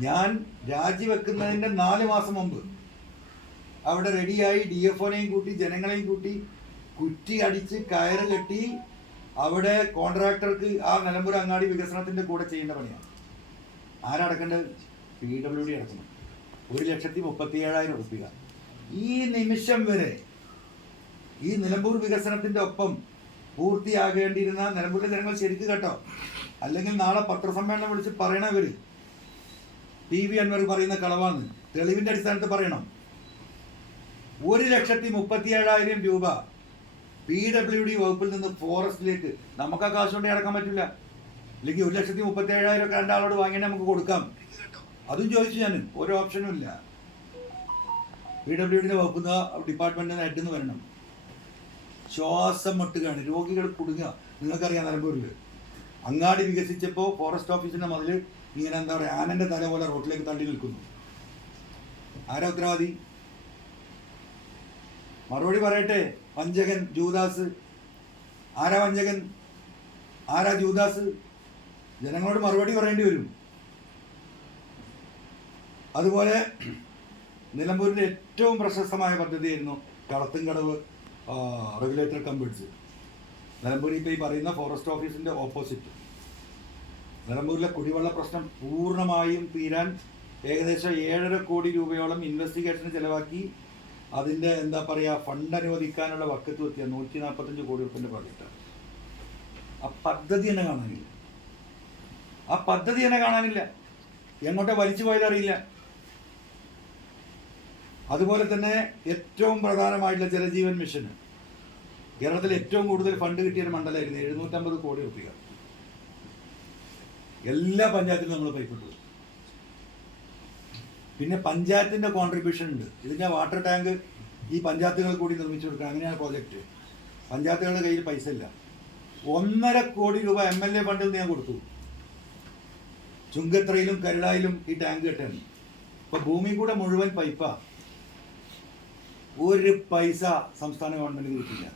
ഞാൻ രാജിവെക്കുന്നതിന്റെ നാല് മാസം മുമ്പ് അവിടെ റെഡിയായി ഡി എഫ് ഒനെയും കൂട്ടി ജനങ്ങളെയും കൂട്ടി കുറ്റി അടിച്ച് കയറ് കെട്ടി അവിടെ കോൺട്രാക്ടർക്ക് ആ നിലമ്പൂർ അങ്ങാടി വികസനത്തിന്റെ കൂടെ ചെയ്യേണ്ട പണിയാണ്. ആരടക്കേണ്ടത് പി ഡബ്ല്യു ഡി അടക്കണം. ഒരു ലക്ഷത്തി മുപ്പത്തി ഏഴായിരം റുപ്യ ഈ നിമിഷം വരെ ഈ നിലമ്പൂർ വികസനത്തിന്റെ ഒപ്പം പൂർത്തിയാകേണ്ടിയിരുന്ന നിലമ്പൂരിലെ ജനങ്ങൾ ശരിക്കും കേട്ടോ? അല്ലെങ്കിൽ നാളെ പത്രസമ്മേളനം വിളിച്ച് പറയണവര് ടി വി അൻവർ പറയുന്ന കളവാന്ന് തെളിവിന്റെ അടിസ്ഥാനത്തിൽ പറയണം. ഒരു ലക്ഷത്തി മുപ്പത്തി ഏഴായിരം രൂപ പി ഡബ്ല്യു ഡി വകുപ്പിൽ നിന്ന് ഫോറസ്റ്റിലേക്ക് നമുക്ക് ആ കാശ് കൊണ്ട് അടക്കാൻ പറ്റില്ല. അല്ലെങ്കിൽ ഒരു ലക്ഷത്തി മുപ്പത്തി ഏഴായിരം ഒക്കെ രണ്ടാളോട് വാങ്ങിയാൽ നമുക്ക് കൊടുക്കാം. അതും ചോദിച്ചു ഞാൻ ഒരു ഓപ്ഷനും ഇല്ല. പി ഡബ്ല്യു ഡിന്റെ വകുപ്പ് ഡിപ്പാർട്ട്മെന്റിന് ഹെഡ് എന്ന് വരണം. ശ്വാസം മുട്ടുകയാണ്. രോഗികൾ കുടുങ്ങുക. നിങ്ങൾക്കറിയാം നിലമ്പൂരിൽ അങ്ങാടി വികസിച്ചപ്പോൾ ഫോറസ്റ്റ് ഓഫീസിന്റെ മതിൽ ഇങ്ങനെ എന്താ പറയുക ആനന്റെ തല പോലെ റോട്ടിലേക്ക് തള്ളി നിൽക്കുന്നു. ആരാ ഉത്തരവാദി? മറുപടി പറയട്ടെ വഞ്ചകൻ ജൂദാസ്. ആരാ വഞ്ചകൻ? ആരാ ജൂദാസ്? ജനങ്ങളോട് മറുപടി പറയേണ്ടി വരും. അതുപോലെ നിലമ്പൂരിന്റെ ഏറ്റവും പ്രശസ്തമായ പദ്ധതിയായിരുന്നു കളത്തുംകടവ് റെഗുലേറ്റർ കമ്പിഡ്സ് നിലമ്പൂരിൽ ഇപ്പോൾ ഈ പറയുന്ന ഫോറസ്റ്റ് ഓഫീസിന്റെ ഓപ്പോസിറ്റ് നിലമ്പൂരിലെ കുടിവെള്ള പ്രശ്നം പൂർണമായും തീരാൻ ഏകദേശം ഏഴര കോടി രൂപയോളം ഇൻവെസ്റ്റിഗേഷന് ചിലവാക്കി അതിന്റെ എന്താ പറയുക ഫണ്ട് അനുവദിക്കാനുള്ള വക്കത്ത് വെത്തിയ നൂറ്റി നാൽപ്പത്തഞ്ച് കോടി റുപ്യന്റെ പ്രോജക്റ്റാണ് ആ പദ്ധതി തന്നെ കാണാനില്ല. ആ പദ്ധതി തന്നെ കാണാനില്ല. എങ്ങോട്ടെ വലിച്ചു പോയതറിയില്ല അതുപോലെ തന്നെ ഏറ്റവും പ്രധാനമായിട്ടുള്ള ജലജീവൻ മിഷൻ കേരളത്തിൽ ഏറ്റവും കൂടുതൽ ഫണ്ട് കിട്ടിയ ഒരു മണ്ഡലമായിരുന്നു എഴുന്നൂറ്റമ്പത് കോടി റുപ്യ എല്ലാ പഞ്ചായത്തിലും നമ്മൾ പൈപ്പിട്ടു പിന്നെ പഞ്ചായത്തിന്റെ കോൺട്രിബ്യൂഷൻ ഉണ്ട്. ഇതിന്റെ വാട്ടർ ടാങ്ക് ഈ പഞ്ചായത്തുകൾ കൂടി നിർമ്മിച്ചു കൊടുക്കണം. അങ്ങനെയാണ് പ്രോജക്റ്റ് പഞ്ചായത്തുകളുടെ കയ്യിൽ പൈസ ഇല്ല. ഒന്നര കോടി രൂപ എം എൽ എ ഫണ്ടിൽ ഞാൻ കൊടുത്തു. ചുങ്കത്രയിലും കരുളായിലും ഈ ടാങ്ക് കെട്ടാണ്. ഇപ്പൊ ഭൂമി കൂടെ മുഴുവൻ പൈപ്പാ ഒരു പൈസ സംസ്ഥാന ഗവൺമെന്റ് കിട്ടില്ല